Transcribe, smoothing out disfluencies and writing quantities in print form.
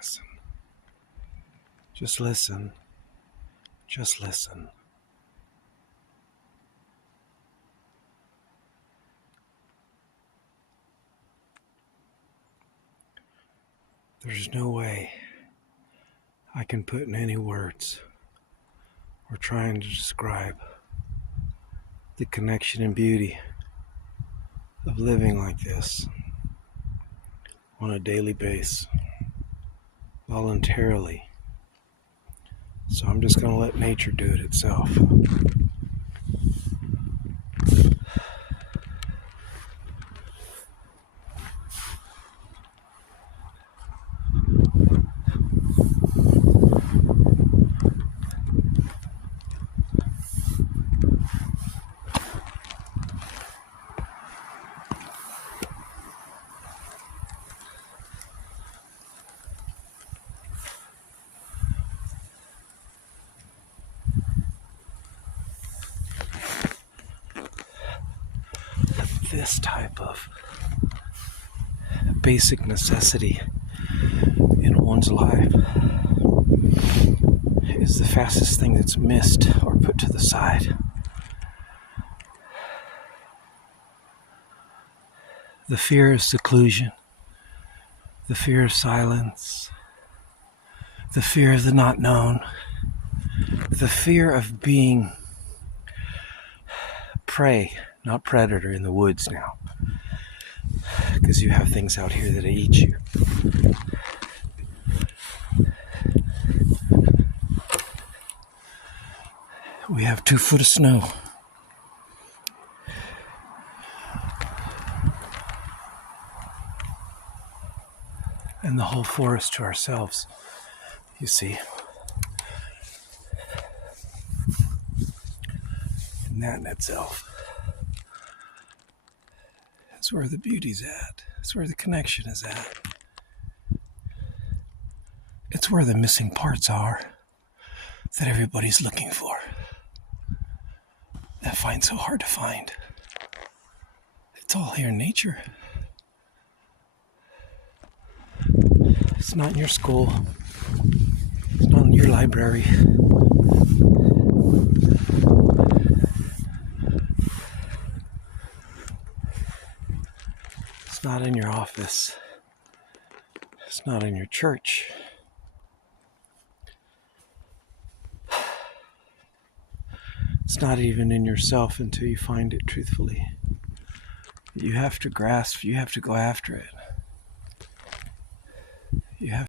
listen. Just listen. Just listen. There's no way I can put in any words or trying to describe the connection and beauty of living like this on a daily basis, voluntarily. So I'm just going to let nature do it itself. This type of basic necessity in one's life is the fastest thing that's missed or put to the side. The fear of seclusion, the fear of silence, the fear of the not known, the fear of being prey, not predator in the woods now, because you have things out here that eat you. We have 2 foot of snow. And the whole forest to ourselves, you see. And that in itself is where the beauty's at. It's where the connection is at. It's where the missing parts are that everybody's looking for, that find so hard to find. It's all here in nature. It's not in your school. It's not in your library. It's not in your office. It's not in your church. It's not even in yourself until you find it truthfully. You have to grasp, you have to go after it. You have